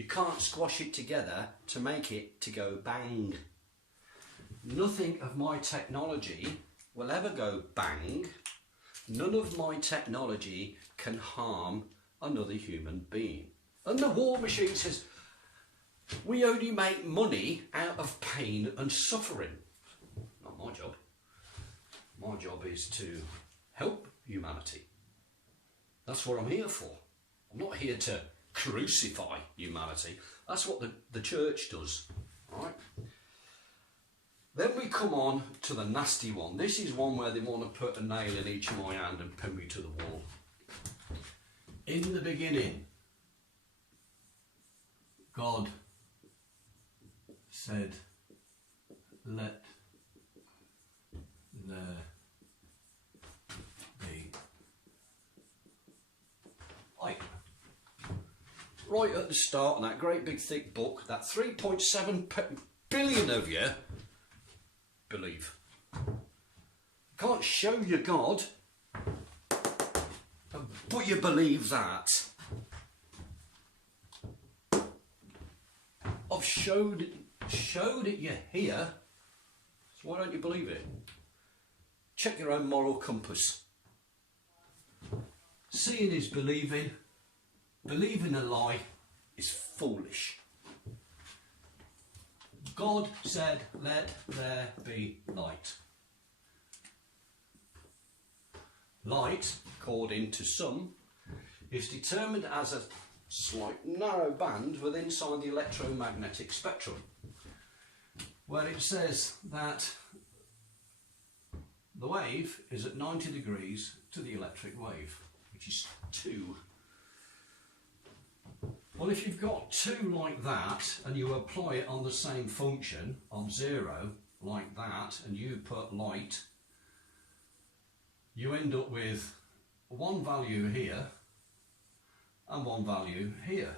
You can't squash it together to make it to go bang. Nothing of my technology will ever go bang. None of my technology can harm another human being. And the war machine says, we only make money out of pain and suffering. Not my job. My job is to help humanity. That's what I'm here for. I'm not here to crucify humanity. That's what the church does. Right? Then we come on to the nasty one. This is one where they want to put a nail in each of my hand and pin me to the wall. In the beginning, God said, let there be light. Right at the start of that great big thick book, that 3.7 billion of you believe. Can't show you God, but you believe that. I've showed it you here, so why don't you believe it? Check your own moral compass. Seeing is believing. Believing a lie is foolish. God said, let there be light. Light, according to some, is determined as a slight narrow band within inside the electromagnetic spectrum, where it says that the wave is at 90 degrees to the electric wave, which is 2. Well, if you've got 2 like that and you apply it on the same function of 0 like that, and you put light, you end up with one value here and one value here.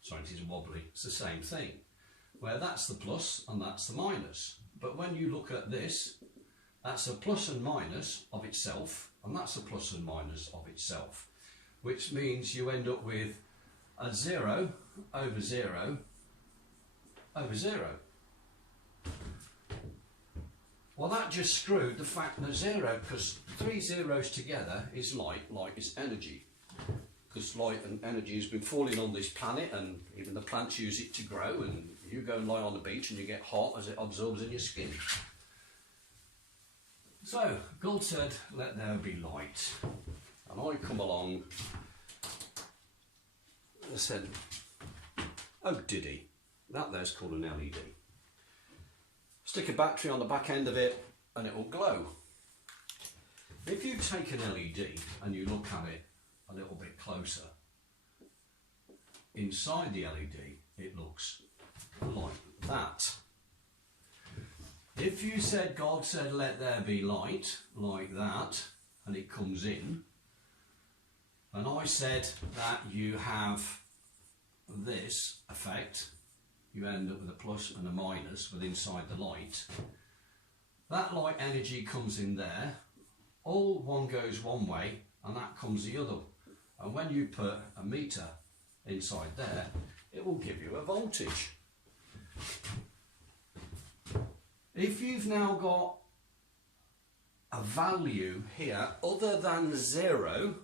Sorry, it is wobbly. It's the same thing, where that's the plus and that's the minus. But when you look at this, that's a plus and minus of itself, and that's a plus and minus of itself, which means you end up with a 0 over 0 over 0. Well, that just screwed the fact that 0, because 3 zeros together is light, light is energy. Because light and energy has been falling on this planet, and even the plants use it to grow, and you go and lie on the beach and you get hot as it absorbs in your skin. So, God said, let there be light. And I come along and said, oh did he? That there's called an LED. Stick a battery on the back end of it and it will glow. If you take an LED and you look at it a little bit closer, inside the LED it looks like that. If you said, God said let there be light, like that, and it comes in, and I said that you have this effect, you end up with a plus and a minus with inside the light. That light energy comes in there, all one goes one way and that comes the other. And when you put a meter inside there, it will give you a voltage. If you've now got a value here other than 0,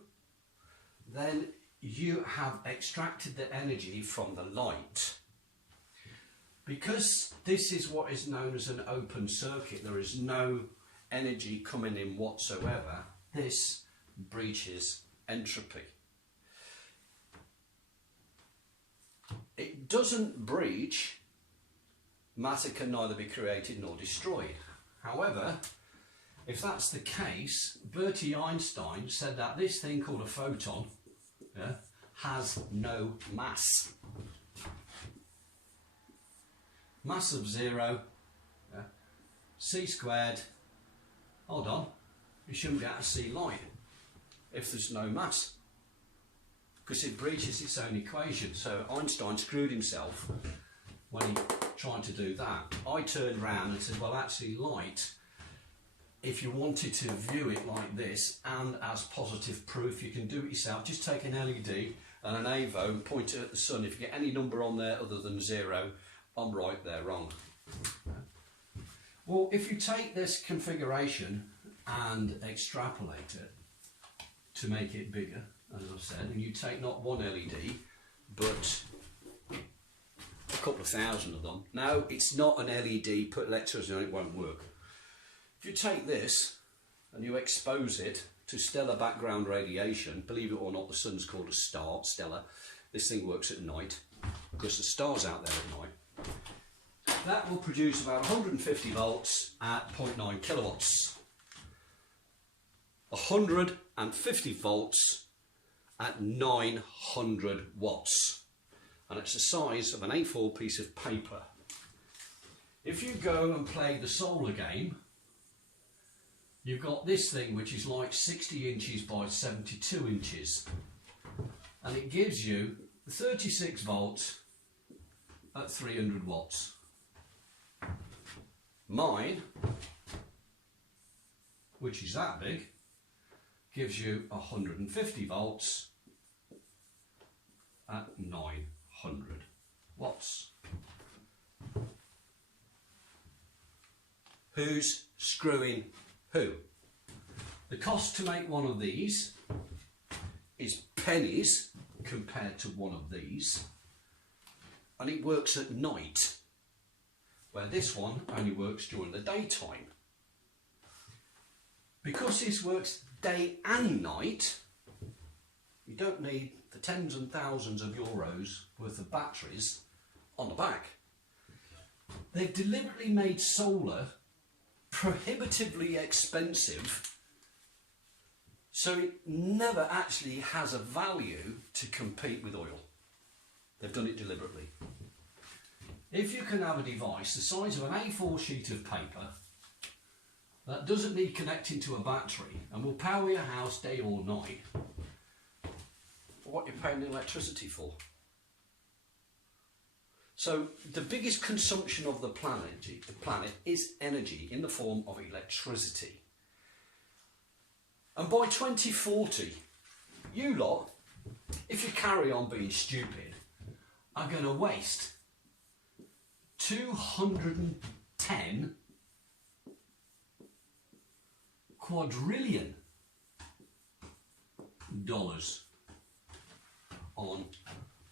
then you have extracted the energy from the light. Because this is what is known as an open circuit, there is no energy coming in whatsoever, this breaches entropy. It doesn't breach, matter can neither be created nor destroyed. However, if that's the case, Bertie Einstein said that this thing called a photon has no mass. Mass of 0, c squared, hold on, you shouldn't be able to see light if there's no mass, because it breaches its own equation. So Einstein screwed himself when he tried to do that. I turned around and said, well actually light, if you wanted to view it like this and as positive proof, you can do it yourself. Just take an LED and an AVO and point it at the sun. If you get any number on there other than 0, I'm right, they're wrong. Well, if you take this configuration and extrapolate it to make it bigger, as I've said, and you take not one LED, but a couple of thousand of them. Now, it's not an LED, put electricity on it, won't work. If you take this and you expose it to stellar background radiation, believe it or not, the sun's called a star, stellar. This thing works at night because the star's out there at night. That will produce about 150 volts at 0.9 kilowatts. 150 volts at 900 watts. And it's the size of an A4 piece of paper. If you go and play the solar game, you've got this thing which is like 60 inches by 72 inches. And it gives you 36 volts at 300 watts. Mine, which is that big, gives you 150 volts at 900 watts. Who's screwing who? The cost to make one of these is pennies compared to one of these, and it works at night, where this one only works during the daytime. Because this works day and night, you don't need the tens and thousands of euros worth of batteries on the back. They've deliberately made solar prohibitively expensive, so it never actually has a value to compete with oil. They've done it deliberately. If you can have a device the size of an A4 sheet of paper that doesn't need connecting to a battery and will power your house day or night, what you're paying the electricity for? So the biggest consumption of the planet is energy in the form of electricity. And by 2040, you lot, if you carry on being stupid, are going to waste 210 quadrillion dollars on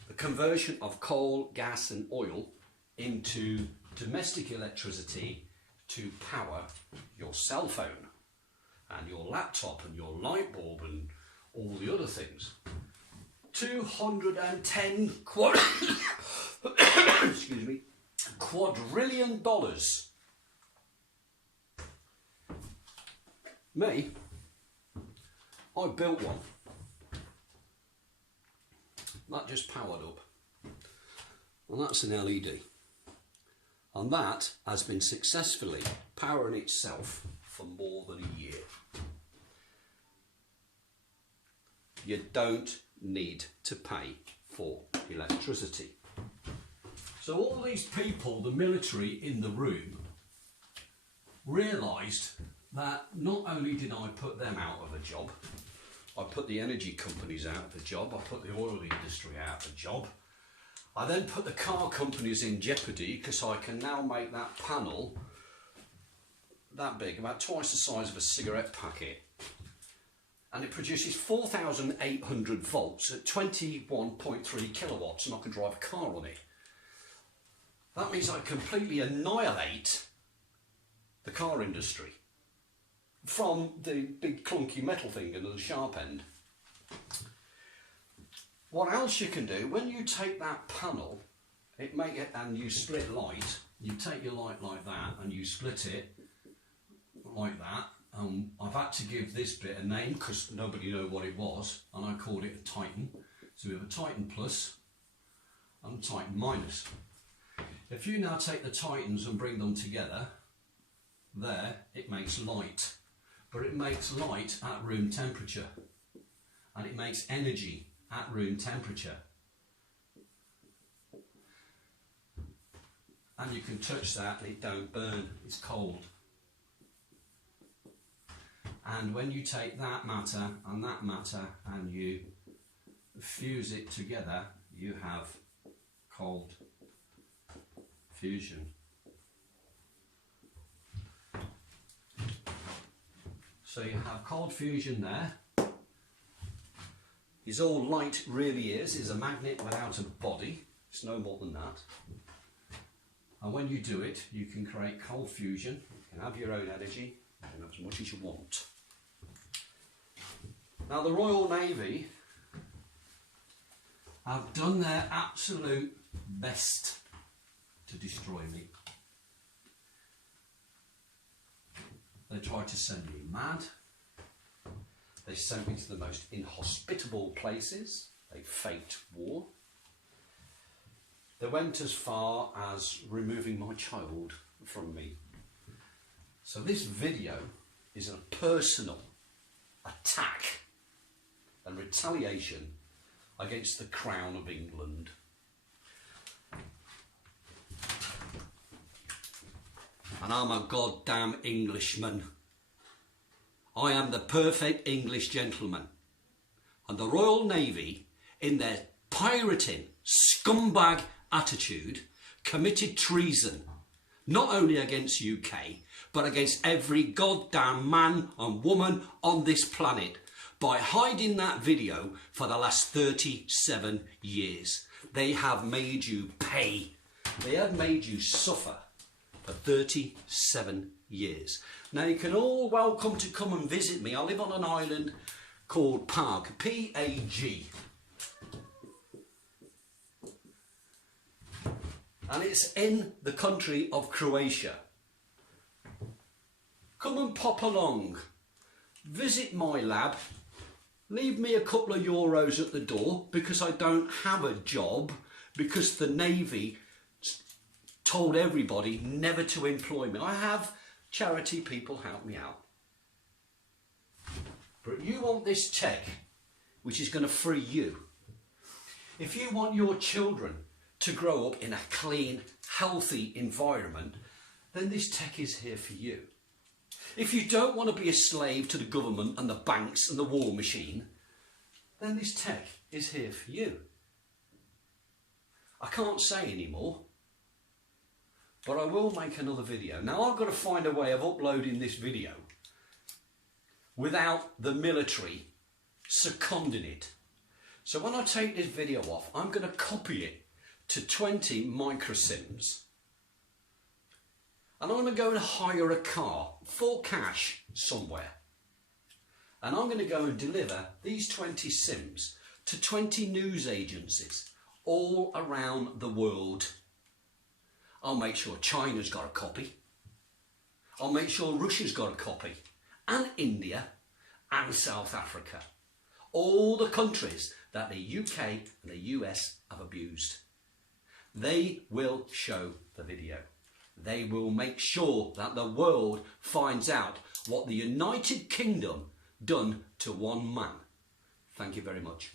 the conversion of coal, gas and oil into domestic electricity to power your cell phone and your laptop and your light bulb and all the other things. 210 excuse me, quadrillion dollars. Me, I built one. That just powered up. And that's an LED. And that has been successfully powering itself for more than a year. You don't need to pay for electricity. So all these people, the military in the room, realised that not only did I put them out of a job, I put the energy companies out of a job, I put the oil industry out of a job, I then put the car companies in jeopardy because I can now make that panel that big, about twice the size of a cigarette packet, and it produces 4,800 volts at 21.3 kilowatts, and I can drive a car on it. That means I completely annihilate the car industry from the big clunky metal thing and the sharp end. What else you can do, when you take that panel and you split light, you take your light like that and you split it like that. I've had to give this bit a name because nobody knew what it was, and I called it a Titan. So we have a Titan Plus and a Titan Minus. If you now take the Titans and bring them together, there it makes light, but it makes light at room temperature, and it makes energy at room temperature. And you can touch that and it don't burn, it's cold. And when you take that matter and you fuse it together, you have cold fusion. So you have cold fusion there. Is all light really is a magnet without a body. It's no more than that. And when you do it, you can create cold fusion. You can have your own energy and as much as you want. Now the Royal Navy have done their absolute best to destroy me. They tried to send me mad. They sent me to the most inhospitable places. They faked war. They went as far as removing my child from me. So this video is a personal attack and retaliation against the Crown of England. And I'm a goddamn Englishman. I am the perfect English gentleman. And the Royal Navy, in their pirating, scumbag attitude, committed treason, not only against UK, but against every goddamn man and woman on this planet, by hiding that video for the last 37 years. They have made you pay. They have made you suffer for 37 years. Now you can all welcome to come and visit me. I live on an island called Pag, P-A-G. And it's in the country of Croatia. Come and pop along. Visit my lab. Leave me a couple of euros at the door because I don't have a job, because the Navy told everybody never to employ me. I have charity people help me out. But you want this tech, which is going to free you. If you want your children to grow up in a clean, healthy environment, then this tech is here for you. If you don't want to be a slave to the government and the banks and the war machine, then this tech is here for you. I can't say anymore, but I will make another video. Now I've got to find a way of uploading this video without the military seconding it. So when I take this video off, I'm going to copy it to 20 microsims. And I'm going to go and hire a car for cash somewhere. And I'm going to go and deliver these 20 sims to 20 news agencies all around the world. I'll make sure China's got a copy. I'll make sure Russia's got a copy. And India and South Africa. All the countries that the UK and the US have abused. They will show the video. They will make sure that the world finds out what the United Kingdom done to one man. Thank you very much.